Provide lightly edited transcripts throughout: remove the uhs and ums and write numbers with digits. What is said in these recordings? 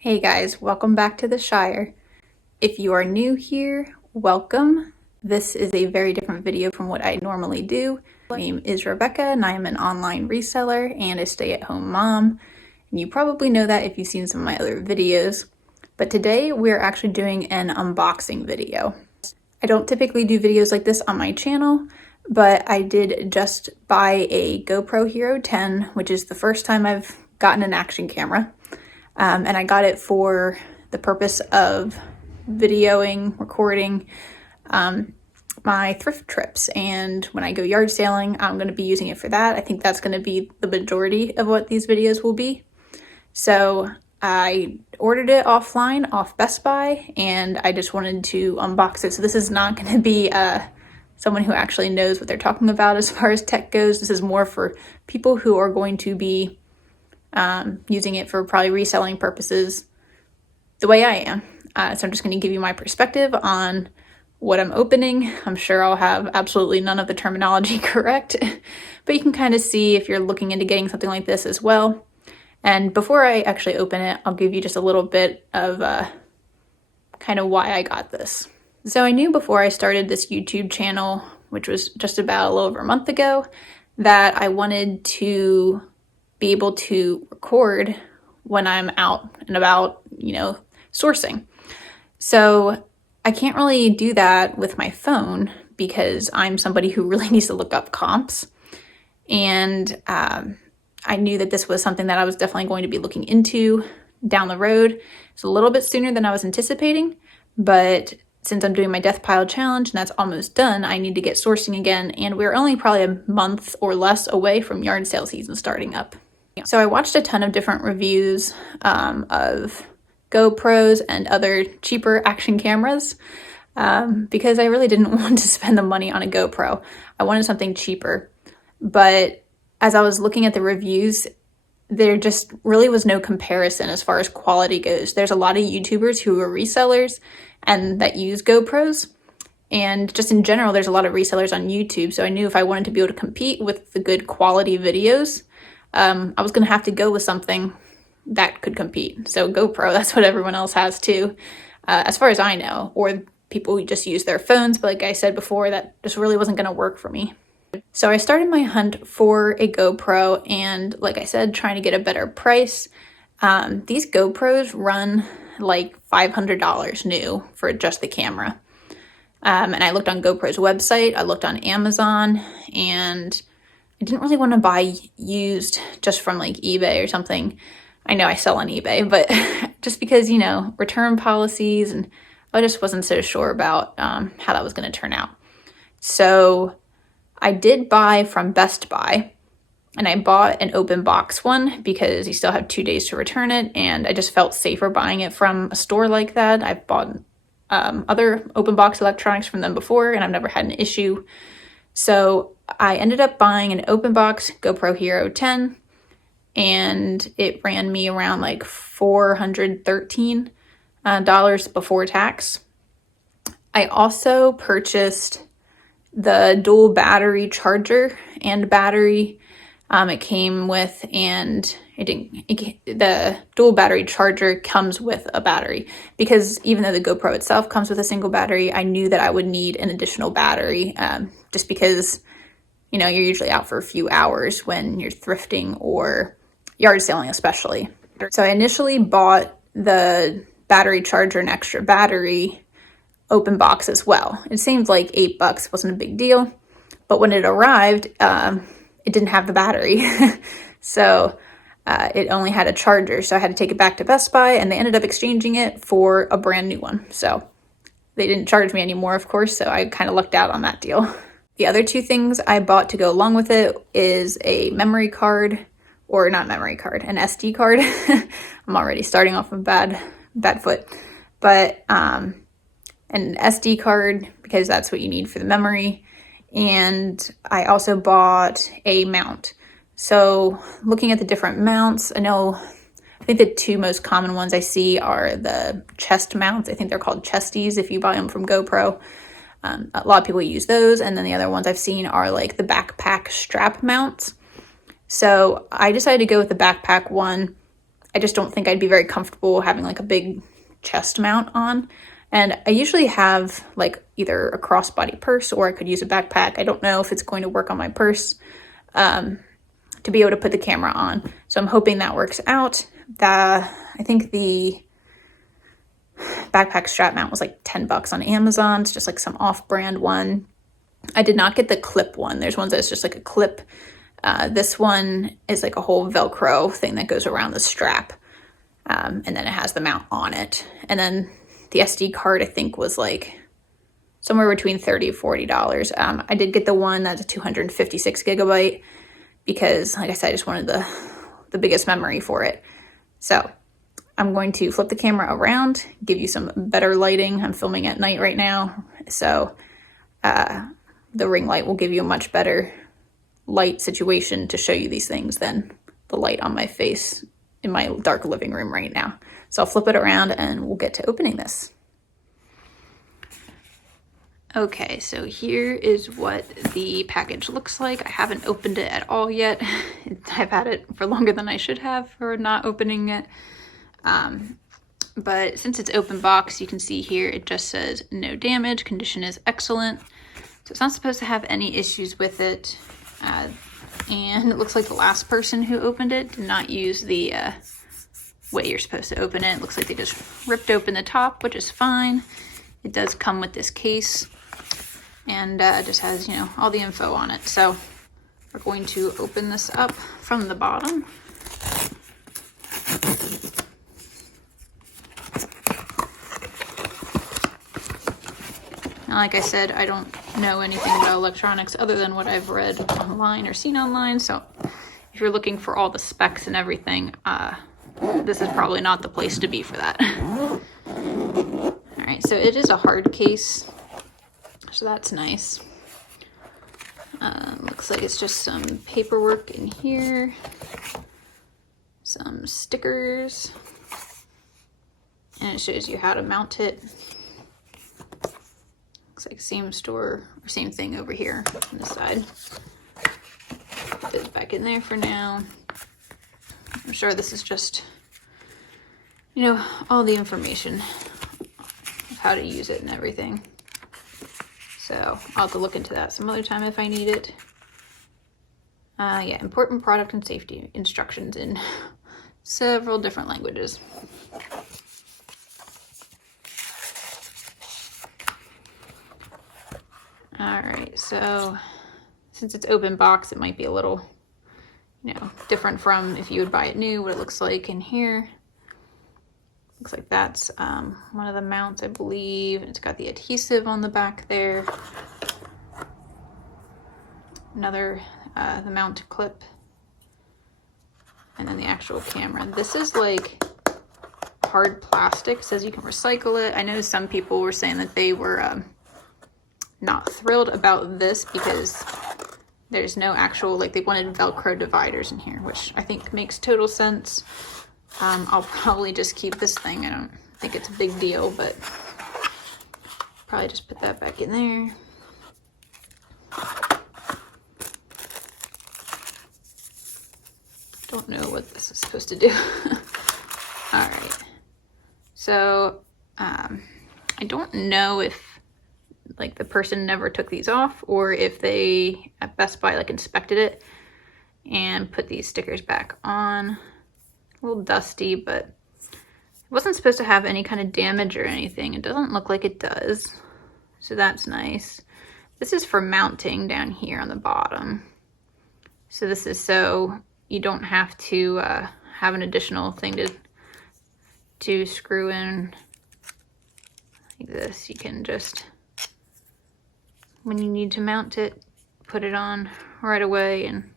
Hey guys, welcome back to the Shire. If you are new here, welcome. This is a very different video from what I normally do. My name is Rebecca and I am an online reseller and a stay-at-home mom. And you probably know that if you've seen some of my other videos. But today we're actually doing an unboxing video. I don't typically do videos like this on my channel, but I did just buy a GoPro Hero 10, which is the first time I've gotten an action camera. And I got it for the purpose of videoing, recording my thrift trips. And when I go yard sailing, I'm going to be using it for that. I think that's going to be the majority of what these videos will be. So I ordered it offline off Best Buy, and I just wanted to unbox it. So this is not going to be someone who actually knows what they're talking about as far as tech goes. This is more for people who are going to be using it for probably reselling purposes the way I am. So I'm just going to give you my perspective on what I'm opening. I'm sure I'll have absolutely none of the terminology correct, but you can kind of see if you're looking into getting something like this as well. And before I actually open it, I'll give you just a little bit of kind of why I got this. So I knew before I started this YouTube channel, which was just about a little over a month ago, that I wanted to be able to record when I'm out and about, sourcing. So I can't really do that with my phone because I'm somebody who really needs to look up comps. And I knew that this was something that I was definitely going to be looking into down the road. It's a little bit sooner than I was anticipating, but since I'm doing my Death Pile Challenge and that's almost done, I need to get sourcing again. And we're only probably a month or less away from yard sale season starting up. So I watched a ton of different reviews of GoPros and other cheaper action cameras because I really didn't want to spend the money on a GoPro. I wanted something cheaper. But as I was looking at the reviews, there just really was no comparison as far as quality goes. There's a lot of YouTubers who are resellers and that use GoPros. And just in general, there's a lot of resellers on YouTube. So I knew if I wanted to be able to compete with the good quality videos, I was going to have to go with something that could compete. So GoPro, that's what everyone else has too, as far as I know, or people who just use their phones. But like I said before, that just really wasn't going to work for me. So I started my hunt for a GoPro and like I said, trying to get a better price. These GoPros run like $500 new for just the camera. And I looked on GoPro's website, I looked on Amazon, and I didn't really want to buy used just from like eBay or something. I know I sell on eBay, but just because, return policies, and I just wasn't so sure about how that was going to turn out. So I did buy from Best Buy, and I bought an open box one because you still have 2 days to return it, and I just felt safer buying it from a store like that. I've bought other open box electronics from them before, and I've never had an issue. So I ended up buying an open box GoPro Hero 10, and it ran me around like $413 before tax. I also purchased the dual battery charger and battery it came with, and the dual battery charger comes with a battery, because even though the GoPro itself comes with a single battery, I knew that I would need an additional battery just because you're usually out for a few hours when you're thrifting or yard selling especially. So I initially bought the battery charger and extra battery open box as well. It seemed like $8 wasn't a big deal, but when it arrived, it didn't have the battery. So it only had a charger, so I had to take it back to Best Buy, and they ended up exchanging it for a brand new one. So they didn't charge me anymore, of course, so I kind of lucked out on that deal. The other two things I bought to go along with it is a memory card, or not memory card, an SD card. I'm already starting off a bad foot. But an SD card, because that's what you need for the memory. And I also bought a mount. So looking at the different mounts, I think the two most common ones I see are the chest mounts. I think they're called chesties if you buy them from GoPro. A lot of people use those, and then the other ones I've seen are like the backpack strap mounts. So I decided to go with the backpack one I just don't think I'd be very comfortable having like a big chest mount on. And I usually have like either a crossbody purse or I could use a backpack. I don't know if it's going to work on my purse to be able to put the camera on. So I'm hoping that works out. I think the backpack strap mount was like $10 on Amazon. It's just like some off-brand one. I did not get the clip one. There's ones that's just like a clip. This one is like a whole Velcro thing that goes around the strap. And then it has the mount on it. And then the SD card, I think, was like somewhere between $30 and $40. I did get the one that's a 256 gigabyte because, like I said, I just wanted the biggest memory for it. So I'm going to flip the camera around, give you some better lighting. I'm filming at night right now, so the ring light will give you a much better light situation to show you these things than the light on my face in my dark living room right now. So I'll flip it around and we'll get to opening this. Okay, so here is what the package looks like. I haven't opened it at all yet. I've had it for longer than I should have for not opening it. But since it's open box, you can see here it just says no damage, condition is excellent. So it's not supposed to have any issues with it. And it looks like the last person who opened it did not use the way you're supposed to open it. It looks like they just ripped open the top, which is fine. It does come with this case and just has, you know, all the info on it. So we're going to open this up from the bottom. Now, like I said, I don't know anything about electronics other than what I've read online or seen online. So if you're looking for all the specs and everything, this is probably not the place to be for that. All right, so it is a hard case, so that's nice. Looks like it's just some paperwork in here, some stickers, and it shows you how to mount it. Looks like same store or same thing over here on the side. Put this back in there for now. I'm sure this is just, you know, all the information of how to use it and everything. So I'll have to look into that some other time if I need it. Yeah, important product and safety instructions in several different languages. All right, so since it's open box, it might be a little, you know, different from if you would buy it new, what it looks like in here. Looks like that's one of the mounts, I believe. It's got the adhesive on the back there. Another, the mount clip. And then the actual camera. This is like hard plastic, says you can recycle it. I know some people were saying that they were not thrilled about this because there's no actual, like, they wanted Velcro dividers in here, which I think makes total sense. I'll probably just keep this thing. I don't think it's a big deal, but probably just put that back in there. Don't know what this is supposed to do. All right. So I don't know if like the person never took these off or if they at Best Buy like inspected it and put these stickers back on. A little dusty, but it wasn't supposed to have any kind of damage or anything. It doesn't look like it does, so that's nice. This is for mounting down here on the bottom. So this is so you don't have to have an additional thing to screw in like this. You can just, when you need to mount it, put it on right away and,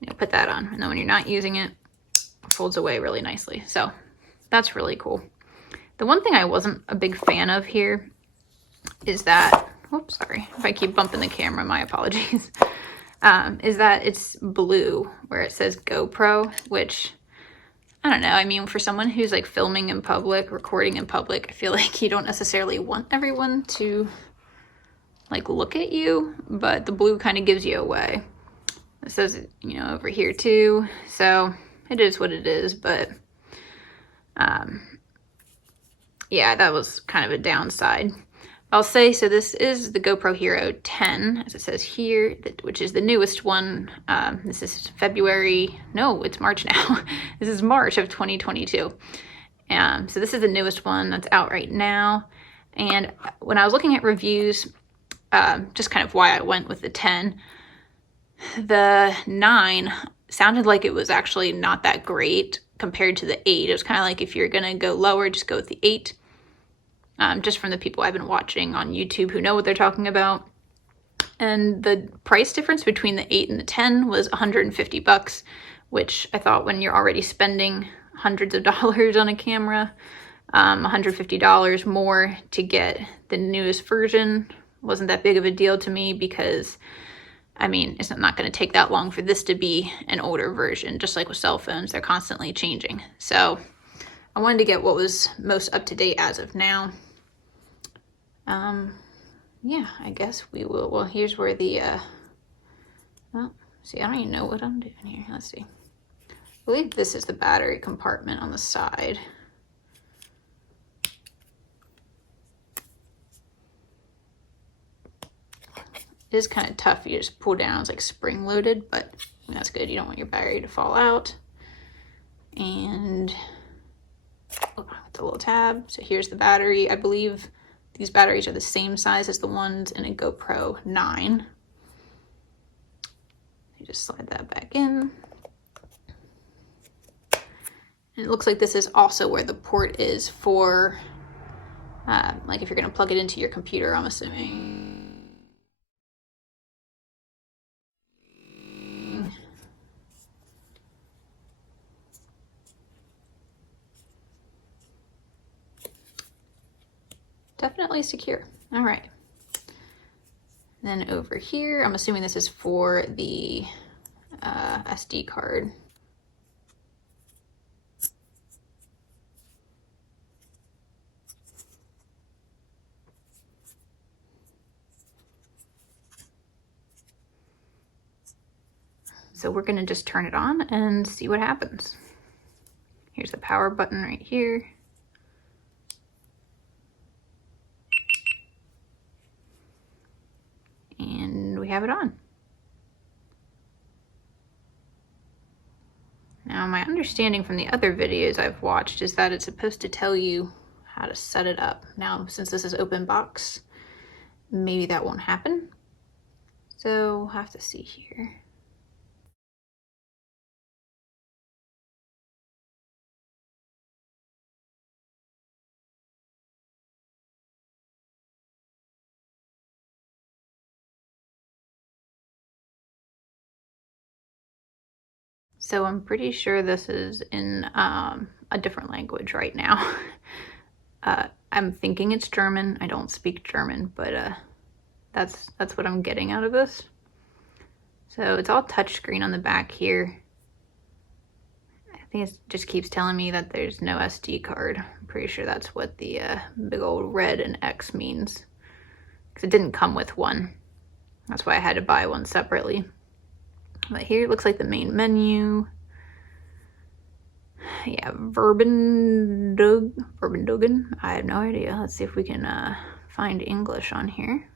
you know, put that on. And then when you're not using it, it folds away really nicely. So that's really cool. The one thing I wasn't a big fan of here is that, whoops, sorry, if I keep bumping the camera, my apologies, is that it's blue where it says GoPro, which, I don't know, I mean, for someone who's like filming in public, recording in public, I feel like you don't necessarily want everyone to like look at you, but the blue kind of gives you away. It says, you know, over here too, so it is what it is, but yeah, that was kind of a downside. I'll say, so this is the GoPro Hero 10, as it says here, which is the newest one. This is February, no, it's March now. This is March of 2022. So this is the newest one that's out right now. And when I was looking at reviews, just kind of why I went with the 10, the 9 sounded like it was actually not that great compared to the 8. It was kind of like if you're gonna go lower, just go with the 8. Just from the people I've been watching on YouTube who know what they're talking about. And the price difference between the 8 and the 10 was 150 bucks, which I thought when you're already spending hundreds of dollars on a camera, $150 more to get the newest version wasn't that big of a deal to me, because I mean, it's not going to take that long for this to be an older version. Just like with cell phones, they're constantly changing. So I wanted to get what was most up to date as of now. Yeah, I guess we will. Well, here's where the, well, see, I don't even know what I'm doing here. Let's see. I believe this is the battery compartment on the side. It is kind of tough. You just pull down, it's like spring loaded, but that's good. You don't want your battery to fall out. And oh, the little tab. So here's the battery. I believe these batteries are the same size as the ones in a GoPro 9. You just slide that back in. And it looks like this is also where the port is for, like if you're gonna plug it into your computer, I'm assuming. Definitely secure. All right. Then over here, I'm assuming this is for the SD card. So we're gonna just turn it on and see what happens. Here's the power button right here. And we have it on. Now, my understanding from the other videos I've watched is that it's supposed to tell you how to set it up. Now, since this is open box, maybe that won't happen. So we'll have to see here. So I'm pretty sure this is in a different language right now. I'm thinking it's German. I don't speak German, but that's what I'm getting out of this. So it's all touchscreen on the back here. I think it just keeps telling me that there's no SD card. I'm pretty sure that's what the big old red and X means, because it didn't come with one. That's why I had to buy one separately. But here it looks like the main menu. Yeah, Verbendogen. I have no idea. Let's see if we can find English on here.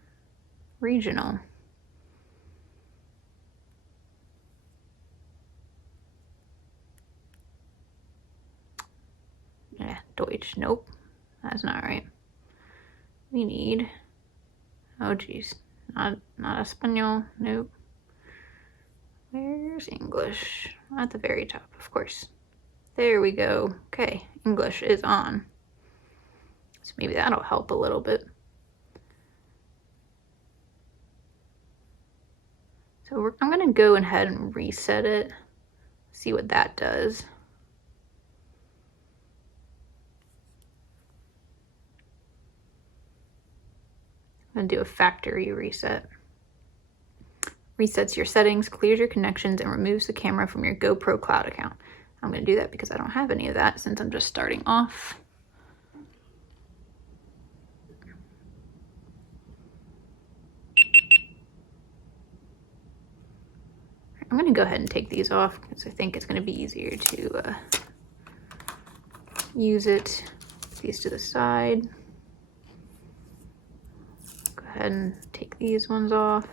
Regional. Yeah, Deutsch. Nope, that's not right. We need, oh geez, not Espanol. Nope. Where's English? At the very top, of course. There we go. Okay, English is on. So maybe that'll help a little bit. So I'm gonna go ahead and reset it, see what that does. I'm gonna do a factory reset. Resets your settings, clears your connections, and removes the camera from your GoPro cloud account. I'm gonna do that because I don't have any of that since I'm just starting off. I'm gonna go ahead and take these off because I think it's gonna be easier to use it. Put these to the side. Go ahead and take these ones off.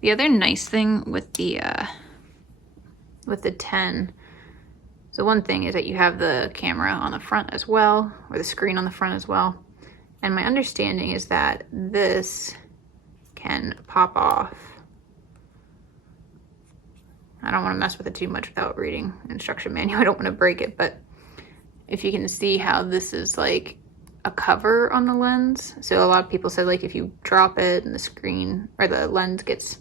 The other nice thing with the 10, so one thing is that you have the camera on the front as well, or the screen on the front as well. And my understanding is that this can pop off. I don't want to mess with it too much without reading instruction manual. I don't want to break it, but if you can see how this is like a cover on the lens. So a lot of people said like if you drop it and the screen or the lens gets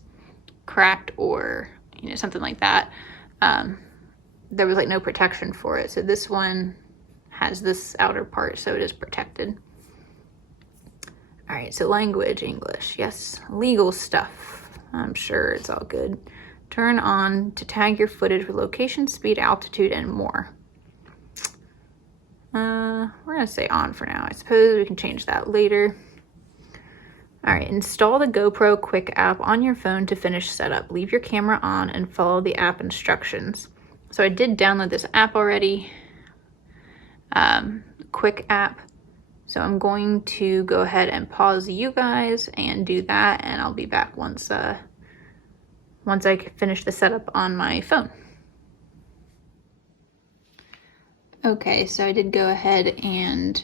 cracked or something like that, there was like no protection for it. So this one has this outer part, so it is protected. All right, so language, English, yes. Legal stuff, I'm sure it's all good. Turn on to tag your footage with location, speed, altitude, and more. We're gonna say on for now. I suppose we can change that later. All right, install the GoPro Quick app on your phone to finish setup. Leave your camera on and follow the app instructions. So I did download this app already, Quick app. So I'm going to go ahead and pause you guys and do that, and I'll be back once I finish the setup on my phone. Okay, so I did go ahead and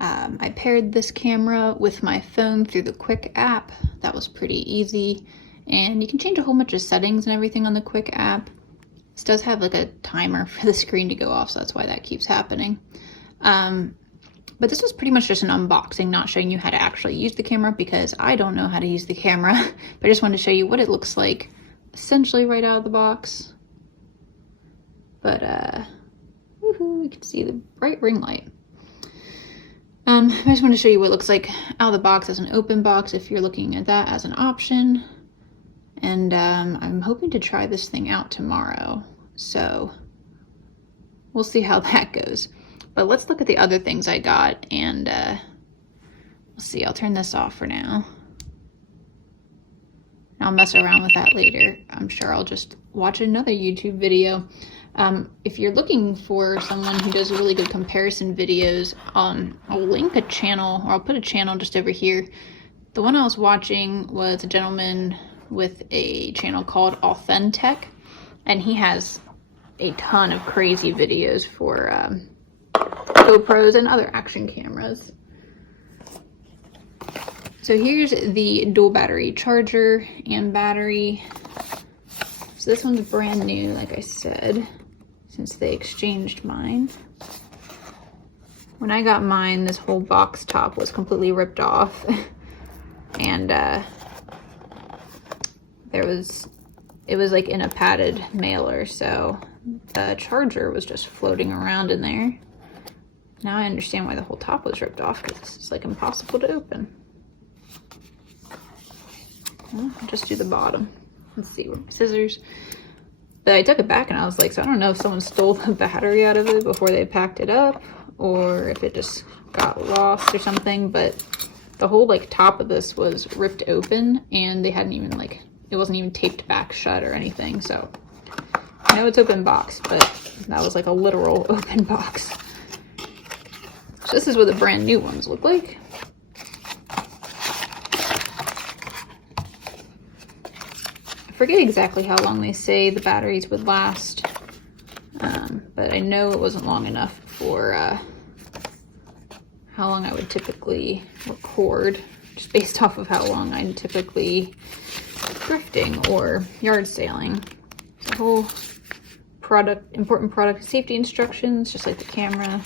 I paired this camera with my phone through the Quick app. That was pretty easy, and you can change a whole bunch of settings and everything on the Quick app. This does have like a timer for the screen to go off, so that's why that keeps happening. But this was pretty much just an unboxing, not showing you how to actually use the camera because I don't know how to use the camera. But I just wanted to show you what it looks like essentially right out of the box. But woohoo, you can see the bright ring light. I just want to show you what it looks like out of the box as an open box if you're looking at that as an option. And I'm hoping to try this thing out tomorrow, so we'll see how that goes. But let's look at the other things I got, and we'll see. I'll turn this off for now. I'll mess around with that later. I'm sure I'll just watch another YouTube video. If you're looking for someone who does really good comparison videos, I'll link a channel, or I'll put a channel just over here. The one I was watching was a gentleman with a channel called Authentic, and he has a ton of crazy videos for GoPros and other action cameras. So here's the dual battery charger and battery. So this one's brand new, like I said, since they exchanged mine. When I got mine, this whole box top was completely ripped off. And it was like in a padded mailer, so the charger was just floating around in there. Now I understand why the whole top was ripped off, because it's like impossible to open. Well, I'll just do the bottom. Let's see, with my scissors. But I took it back and I was like, so I don't know if someone stole the battery out of it before they packed it up, or if it just got lost or something, but the whole like top of this was ripped open, and they hadn't even like, it wasn't even taped back shut or anything. So I know it's open box, but that was like a literal open box. So this is what the brand new ones look like. I forget exactly how long they say the batteries would last, but I know it wasn't long enough for how long I would typically record, just based off of how long I'm typically thrifting or yard sailing. The whole important product safety instructions, just like the camera.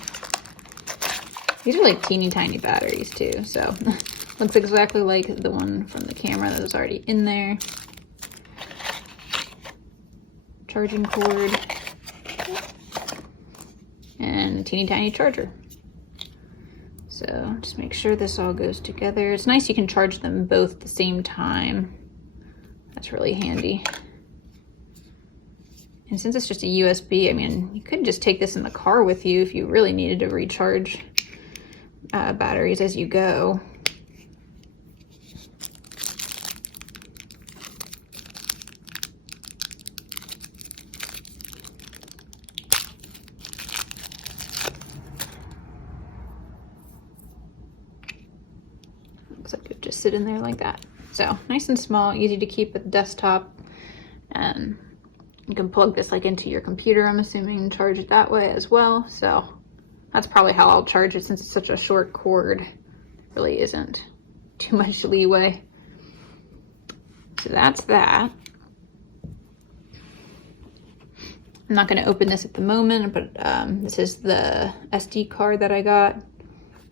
These are like teeny tiny batteries too, so looks exactly like the one from the camera that was already in there. Charging cord and a teeny tiny charger. So just make sure this all goes together. It's nice you can charge them both at the same time. That's really handy. And since it's just a USB, I mean, you could just take this in the car with you if you really needed to recharge batteries as you go. looks like it would just sit in there like that. So nice and small, easy to keep with the desktop, and you can plug this like into your computer, I'm assuming, and charge it that way as well. So that's probably how I'll charge it, since it's such a short cord. Really isn't too much leeway. So that's that. I'm not going to open this at the moment, but this is the SD card that I got.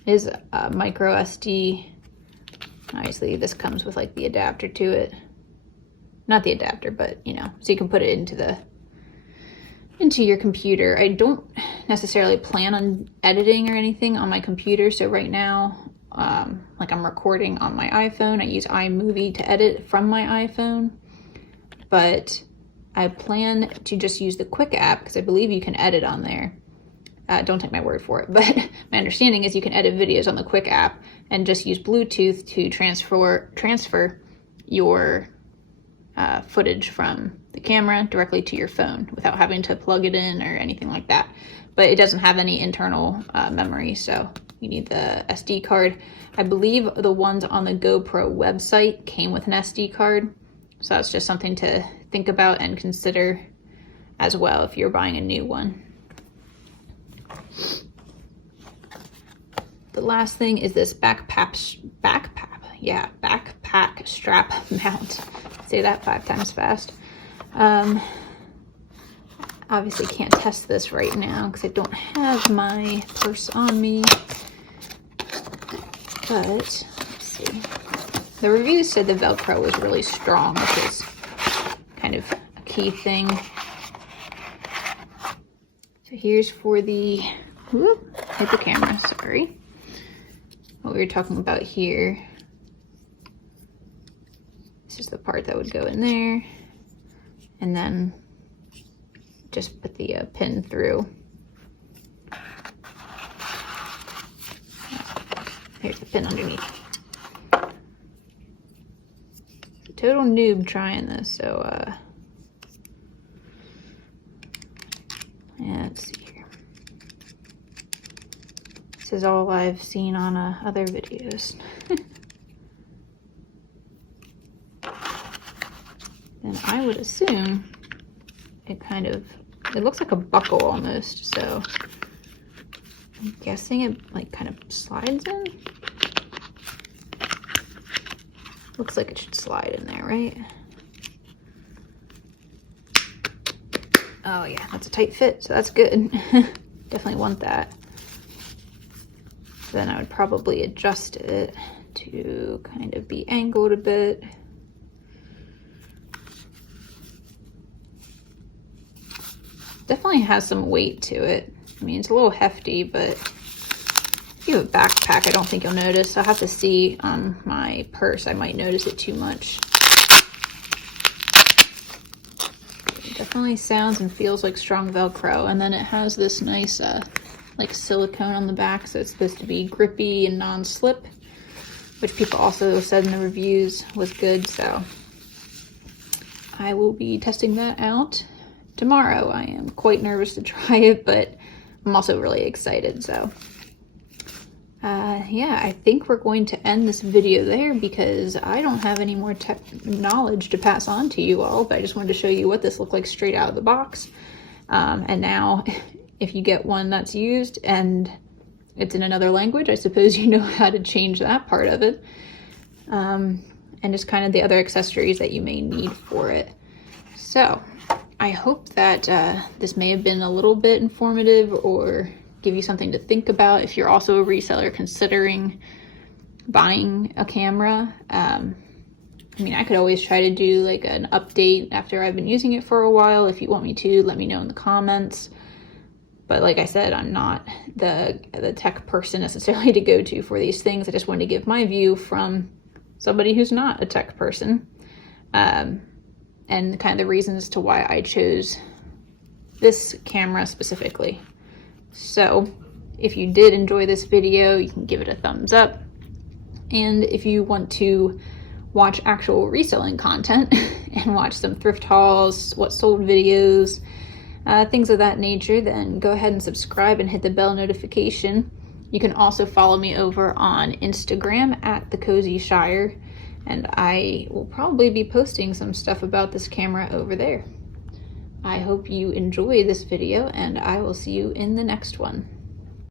It is a micro SD. Obviously this comes with like the adapter to it. Not the adapter, but you know, so you can put it into your computer. I don't necessarily plan on editing or anything on my computer, so right now like I'm recording on my iPhone. I use iMovie to edit from my iPhone, but I plan to just use the Quick app because I believe you can edit on there. Don't take my word for it, but my understanding is you can edit videos on the Quick app and just use Bluetooth to transfer your footage from the camera directly to your phone without having to plug it in or anything like that. But it doesn't have any internal memory, so you need the SD card. I believe the ones on the GoPro website came with an SD card, so that's just something to think about and consider as well if you're buying a new one. The last thing is this backpack strap mount. Say that 5 times fast. Obviously can't test this right now because I don't have my purse on me. But let's see. The reviews said the Velcro was really strong, which is kind of a key thing. So here's for the, hit the camera, sorry. What we were talking about here. This is the part that would go in there. And then just put the pin through. Here's the pin underneath. Total noob trying this, so yeah, let's see here. This is all I've seen on other videos. Then I would assume it it looks like a buckle almost, so I'm guessing it like kind of slides in. Looks like it should slide in there, right? Oh yeah, that's a tight fit, so that's good. Definitely want that. So then I would probably adjust it to kind of be angled a bit. Definitely has some weight to it. I mean, it's a little hefty, but if you have a backpack, I don't think you'll notice. I'll have to see on my purse. I might notice it too much. It definitely sounds and feels like strong Velcro. And then it has this nice like silicone on the back, so it's supposed to be grippy and non-slip, which people also said in the reviews was good. So I will be testing that out tomorrow. I am quite nervous to try it, but I'm also really excited. So yeah, I think we're going to end this video there because I don't have any more tech knowledge to pass on to you all, but I just wanted to show you what this looked like straight out of the box. And now if you get one that's used and it's in another language, I suppose you know how to change that part of it. And just kind of the other accessories that you may need for it. So I hope that this may have been a little bit informative or give you something to think about if you're also a reseller considering buying a camera. I mean, I could always try to do like an update after I've been using it for a while. If you want me to, let me know in the comments. But like I said, I'm not the tech person necessarily to go to for these things. I just wanted to give my view from somebody who's not a tech person. And kind of the reasons to why I chose this camera specifically. So if you did enjoy this video, you can give it a thumbs up. And if you want to watch actual reselling content and watch some thrift hauls, what sold videos, things of that nature, then go ahead and subscribe and hit the bell notification. You can also follow me over on Instagram at TheCozyShire, and I will probably be posting some stuff about this camera over there. I hope you enjoy this video, and I will see you in the next one.